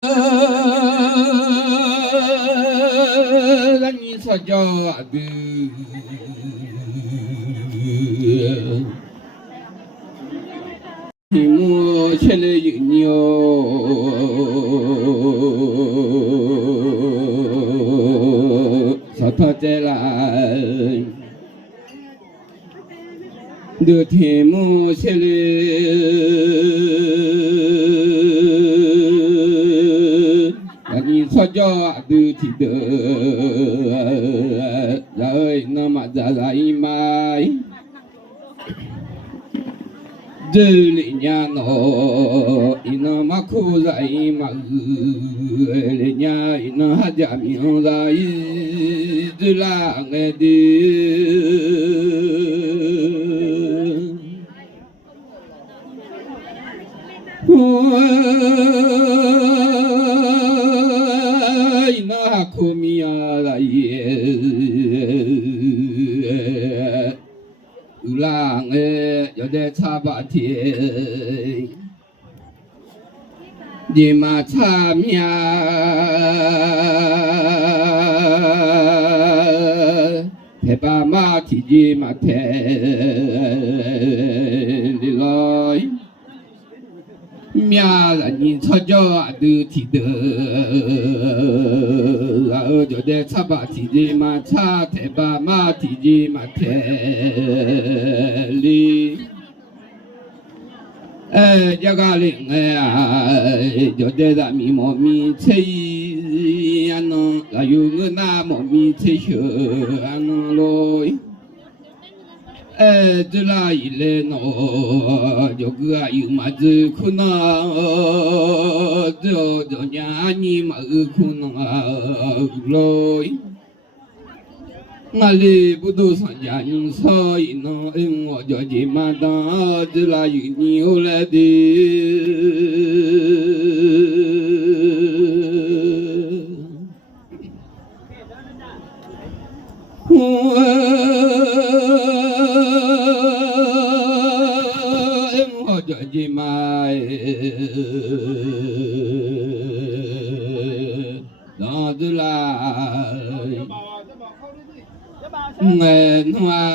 你说叫的，你莫起来有鸟，说他在来，的天莫起来。你说叫的提的，来那么在来买，这里伢喏，伊那么苦在嘛，人家伊那哈家命在这啦个的。Kumia la ye ulang yo de cha ba tie di ma cha mia te ba ma ti ji ma te li loi mia là nhìn cho từ thì ở chỗ đây cha bà thì gì mà cha thế bà ma thì gì mà thế li giờ cái linh chỗ đây là mi mò mi chơi anh là yêu người na mò mi chơi chơi anh rồi这来一来喏，就个有嘛子苦恼，就伢你嘛苦恼咯。我哩不都上家人所以呢，我就这么当，这来有牛来的。Jadi mai, đó là ngàn hoa,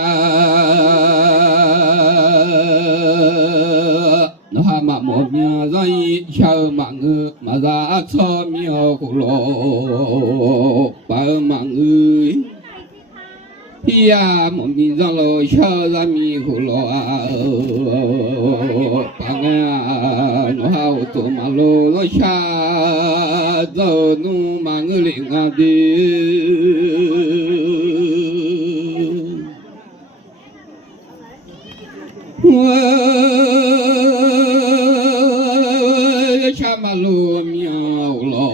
nó mà một nhà dây chờ mạng mà ra cho miêu cổ lộ, ba mạng ơi. Pia một mình ra lối chờ ra mi khổ lo bằng nó hao tổ mà lô nó xa giờ nu mà ngư liền đi xa mà lô miao lo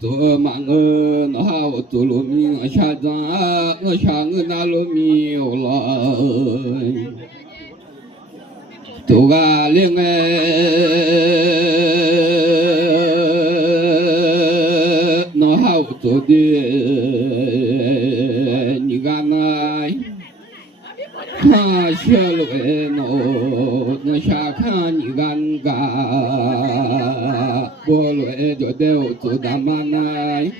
tôi mang nó hao tôi lo mi ở xa ra nó xa người na lo mi rồi tôi ga liền nó hao tôi đi như ga này ha xe lối nó xa khá như gan ga bố lối cho đều tôi đã mà này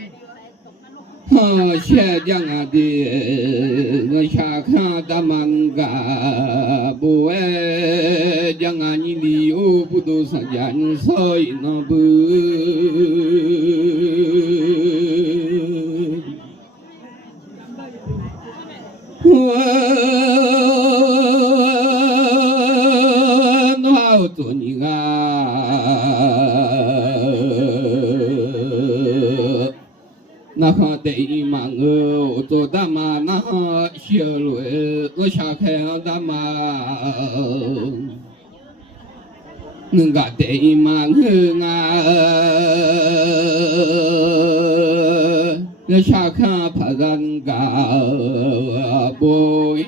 xe chẳng đi nó xa khá đã mà ga bố chẳng nhìn đi ô bố đồ sa chẳng soi nó bư nó hao tôi như ga na ha dei ma ngơ to da ma na ha xia lue lo xa khe da ma nương ga dei ma ngơ nga lo xa kha pha gan ga boy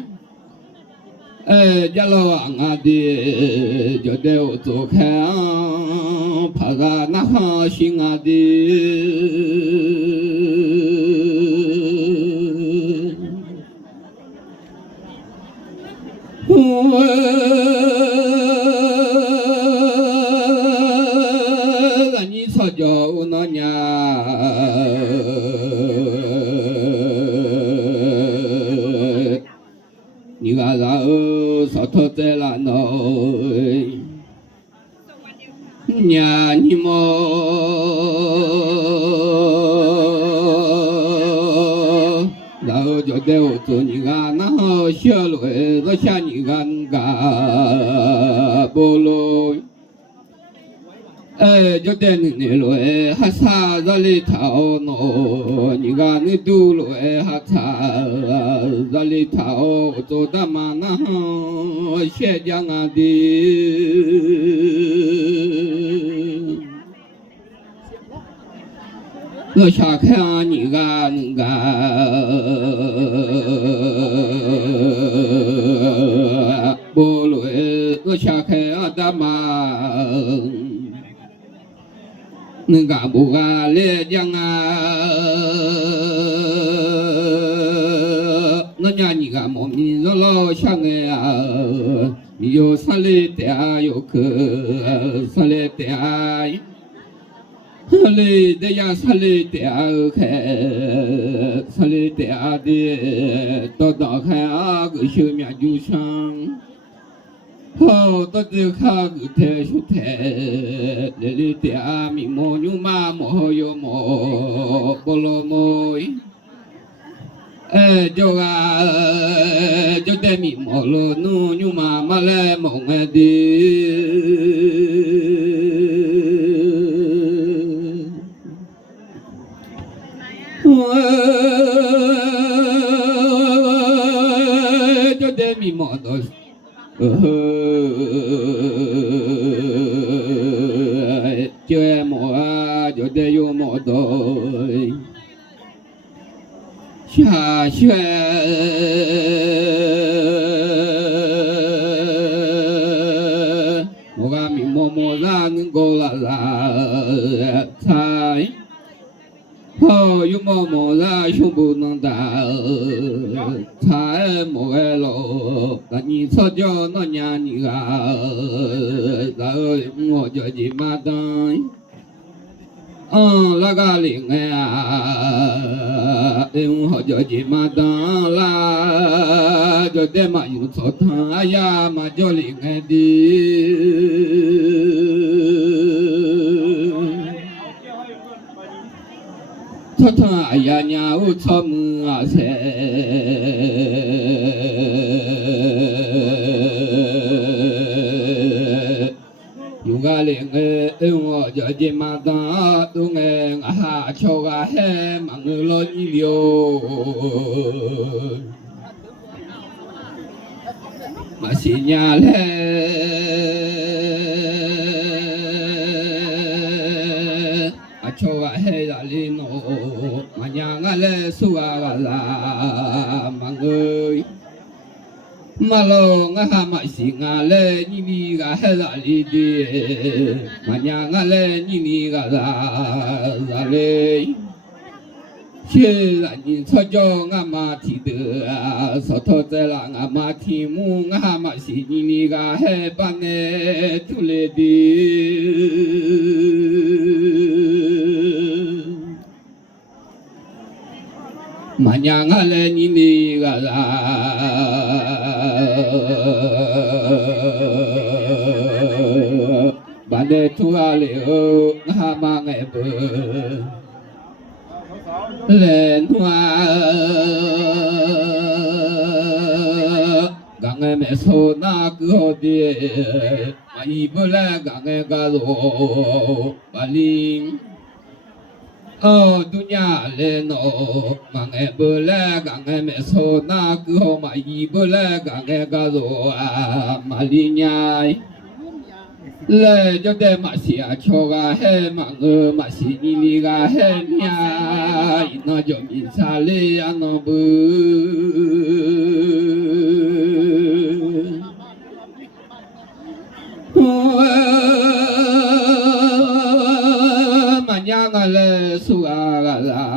giờ lo ang adi cho đều tổ khe pha ga na ha xin adi cho nó nhà như là sao thôi thế là nói nhà như mò đâu cho đều tụi như nó sửa lỗi rồi cha như cả bồ lôi cho đến này lỗi hát xa ra li thảo nó như như tu lỗi hát xa ra li thảo cho ta mà nó sẽ chẳng đi nó xa khá như bồ lỗi nó xa khá ta mà ngã bù gà lê giang nó nhà nhị gà mồm nhìn nó lo sang nghe yo sa lê te yo khờ sa lê te lê de ya sa lê te khè sa lê te de to đó khè cứ sưu mẹ du sang hô tôi tự khá gửi thế chút thế để đi tía mì mô nhu ma mô hô yô mô bô lô môi cho tê mì mô lô nhu nhu ma lê mô nghe đi cho tê mì mô tôi chơi mùa cho để vô mùa tôi xa xe mùa ga mi mùa ra nên cô là thay hô yêu mùa ra chung bù nông ta thái mùa lộ là nhìn sao cho nó nhà như gà ta ơi ngồi cho gì mà tới là gà liền nghe em họ cho gì mà ta là cho để mà dùng số thang ya mà cho liền nghe đi thọ thà ya nhau cho mưa sẽ dùng ga liền em cho chị mà ta tu nghe ha cho ga he mà người lo nhiều mà xí nhà lẽ cho ga he là li no mà nhà ga lẽ su ga là mà người mà lo ngã ha mà xí ngã lẽ như đi ga he là li đi mà nhà ngã lẽ như đi ga là lẽ chế là nhìn sao cho ngã mà thì được sao thôi là ngã mà thì mu ngã mà xí như đi ga he ban nè tu lệ đi mà nhà ngã lẽ như đi ga ban nè tu ga lẽ ngã mà nghe bờ lên hoa gang em số na cứ đi mà đi bơi gang em cá rô bali dunia lên nó mà em bơi gang em số na cứ mà đi bơi gang em cá rô bali nhai lệ cho để mà xia cho ga he mà ngơ mà xí ni ga he nya nó cho mình xa lê ăn nó bự mà nhà ga lệ su ga la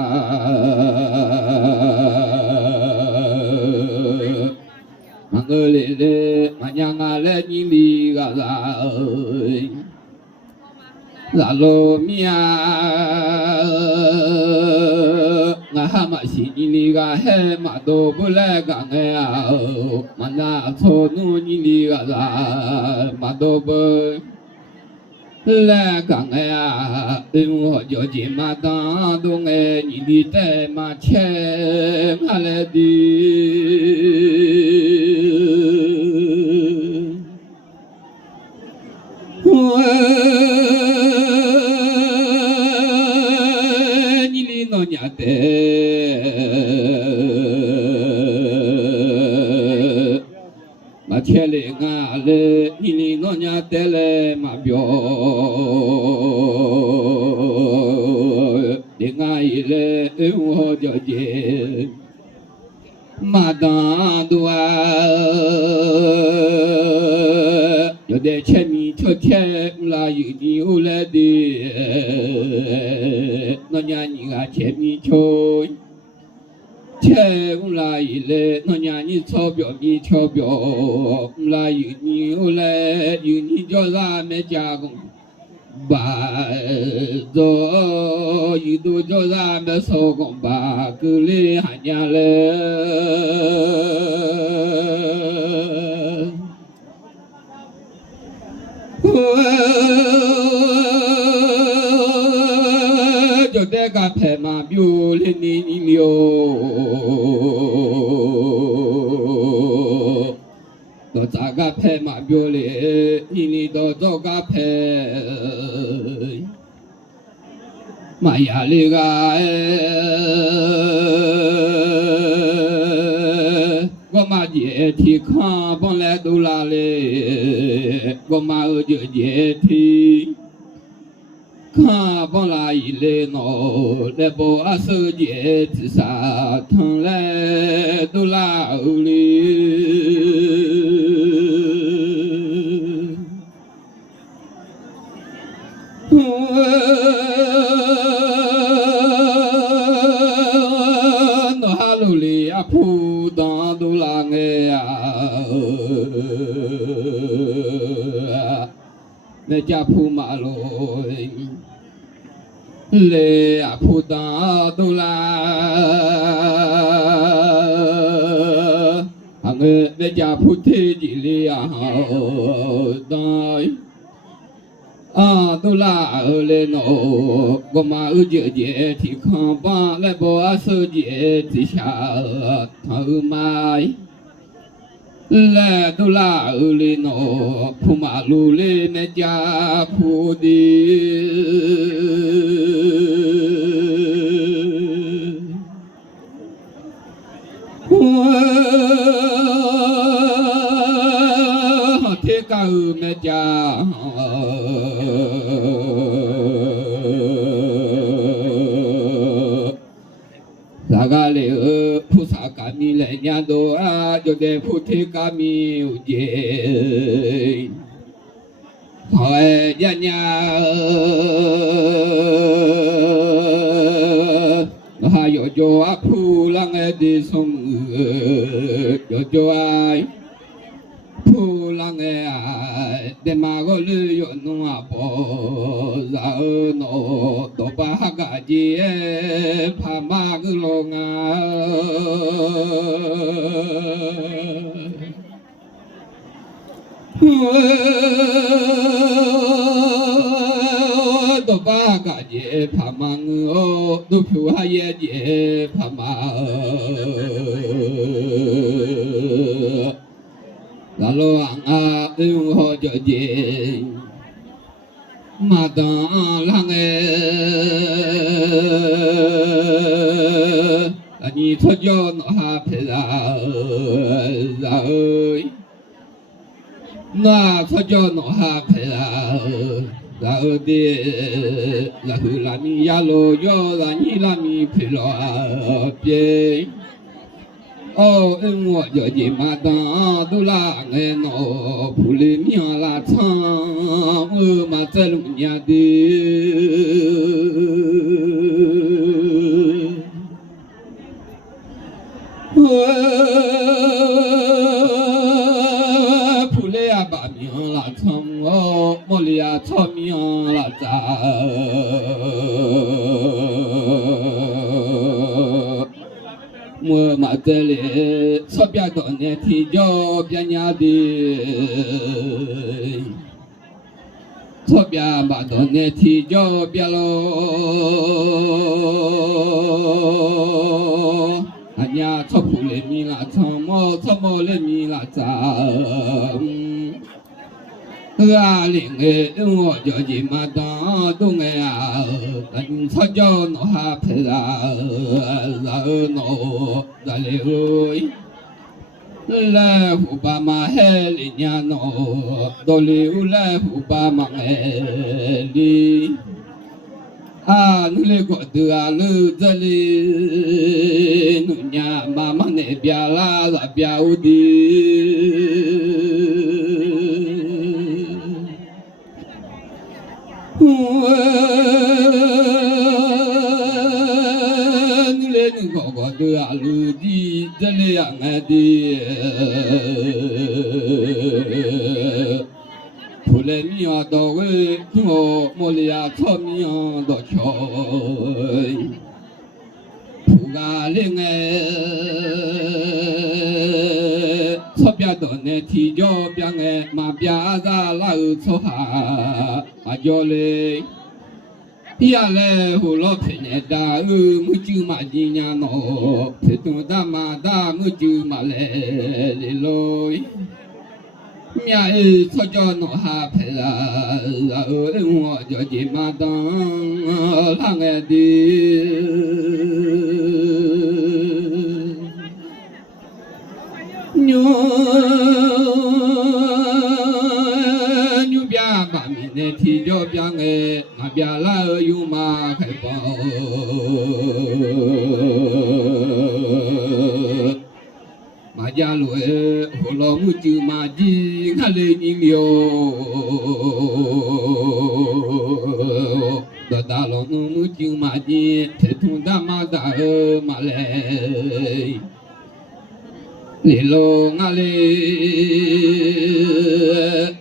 mà ngơ lệ mà nhà ga lệ ni ga la 拉罗米亚，我哈马西尼里个海马都不来干个呀，马那草努尼里个啦，马都不来干个呀，我叫金马当东哎，你的代马钱哪来的？你哩老娘的，那钱嘞俺嘞，你哩老娘的嘞马表，的俺一嘞我叫姐。马当多啊，有点前面朝前啦，有你有来的，那年你啊前面朝前啦一来，那年你钞票你钞票，啦有你有来，有你叫啥没加工。把做一度叫咱们手工把个里喊家来，就得个拍马表哩你了。到咋个拍马表嘞？你到咋个拍？马呀哩个，我马姐提康本来都拉嘞，我马二舅姐提康本来一来喏，来把俺手姐提啥汤来都拉哩。那哈路里呀，铺当都拉个呀，那家铺马路嘞呀，铺当都拉，啊个那家铺天地里呀，当。啊，都拉来喏，我妈二姐姐提康帮来把手机提下头买，来都拉来喏，铺马路里那家铺的，我提高那家。那个嘞，菩萨干米来年多啊，就得菩提干米有节，好哎年年，我还要叫啊普浪哎的送，要叫啊。普浪哎，的马个旅游弄啊包，然后弄多把哈个节，怕马个龙啊，多把哈个节，怕马个，多票哈也节，怕马。拉罗啊，我叫姐，马当啷个？你出叫那哈配啦，然后那出叫那哈配啦，然后的，然后拉米呀罗哟，让你拉米配了别。哦，我叫你马当都拉个喏，铺里面拉长，我马在路娘的，铺里呀把面拉长哦。莫里亚草苗拉扎，我马这里草边多年天脚边伢的，草边马多年天脚边喽。俺家草铺里米拉草毛里米拉扎，啊林哎，我叫你妈当东哎啊，俺草叫侬哈配啊，然后侬在里头，来胡巴马海里伢侬，到里头来胡巴马海里。啊，你来过头啊，路这里，侬家妈妈那边啦，那边有的，你来你过过头啊，路的这里样的。后来米啊到位，我莫里亚草米啊到桥，铺个林哎，草边到那天桥边哎，马边上拉后草哈，马脚嘞，呀嘞胡老皮呢大哦，木就马金呀喏，皮东大马大木就马来哩喽。伢儿草叫侬哈配啦，然后我叫你妈当啷个的，牛边把米那提着边哎，那边拉有马开包。马家路哎，胡老母就马鸡，俺来人了。到大老农母就马鸡，铁桶大马大河马来。里路俺来，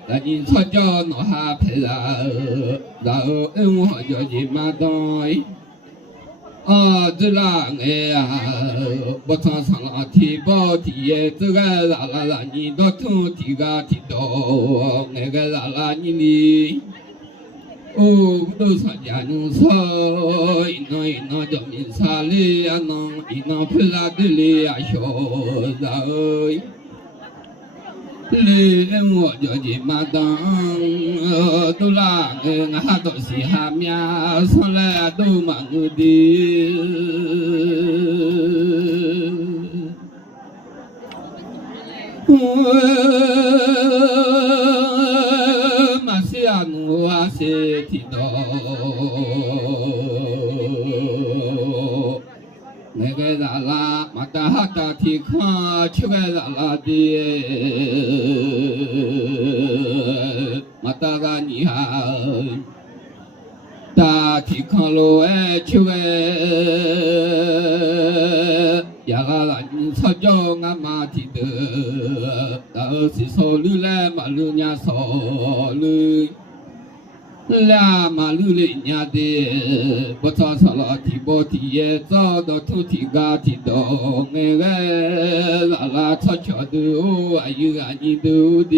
咱人草叫侬哈配啦，然后我叫你马当。啊，这啦哎呀，我常常啦提包提耶，这个啦啦啦，你到头提个提到，那个啦啦你哩，哦，都参加农操，一弄叫民啥哩呀弄，一弄不拉的哩呀小子。哩我叫你妈当，都啦俺哈都是哈面，上来都忙的。马西亚努啊西提到，那个啦啦马达哈达提康，去个啦啦的，马达拉尼哈，达提康罗哎，去个呀啦啦，你操叫俺妈提的，到是手里来马路伢手里。俩马路里伢的，不操操了提包提耶，找到土提嘎提到，那个啦啦操桥头，哎呦啊你都的。